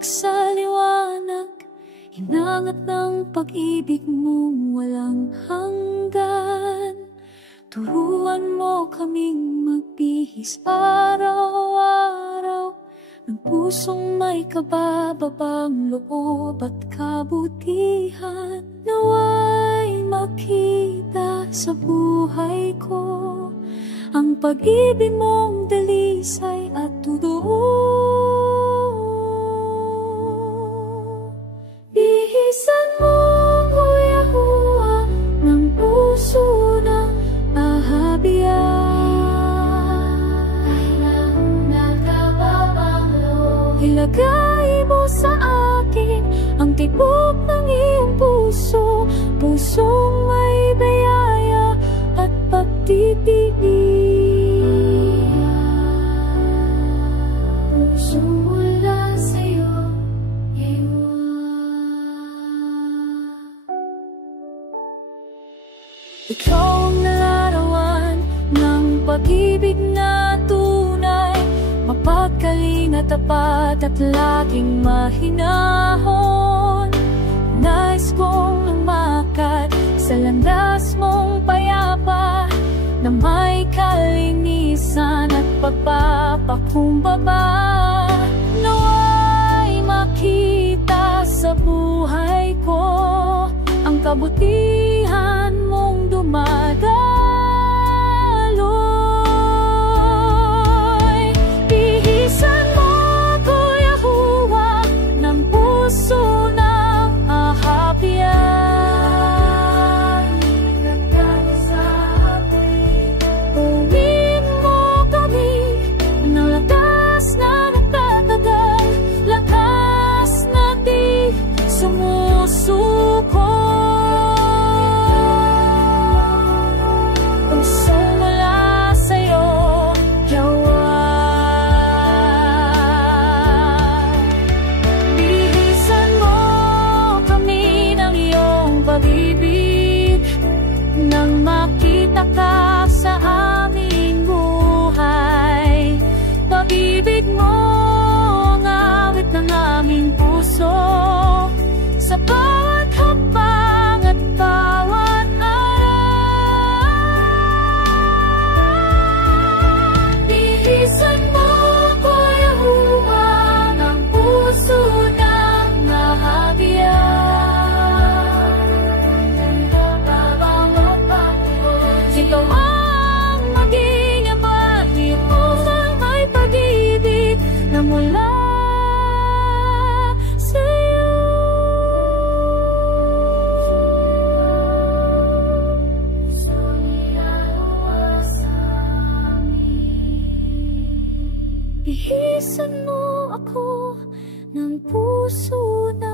Lumawak sa liwanag, hinangat ng pag-ibig mong walang hanggan. Turuan mo kaming magbihis araw-araw ng pusong may kabababang loob at kabutihan. Nawa'y makita sa buhay ko ang pag-ibig mong dalisay at tuduo. Bihisan mo, Kuya Hua, ng puso na ahabiyan. Kailang nakababang loob, ilagay mo sa akin ang tibok ng iyong puso, pusong may biyaya at pagtitiis. Pusong mula sa'yo, ikaw ang nalarawan ng pag-ibig na tunay, mapagkaling at tapat at laging mahinahon. Nais kong lumakad sa landas mong payapa na may kalinisan at pagpapakumbaba. Nawa'y makita sa buhay ko ang kabutihan mong dumadaloy. Bihisan mo, Kuya Hua, ng puso ng ahabian. Uwin mo kami ng lakas na nagtatagal, lakas na di sumusuko. Nang makita ka sa aming buhay, pag-ibig mo ang awit ng aming puso, sa bawat hakbang at bawat araw. Bihisan mo, Kuya Hua, ng puso ng ahabian. Ikaw ang maging abati ko sa may pag-ibig na mula sa'yo. Bihisan mo ako ng puso na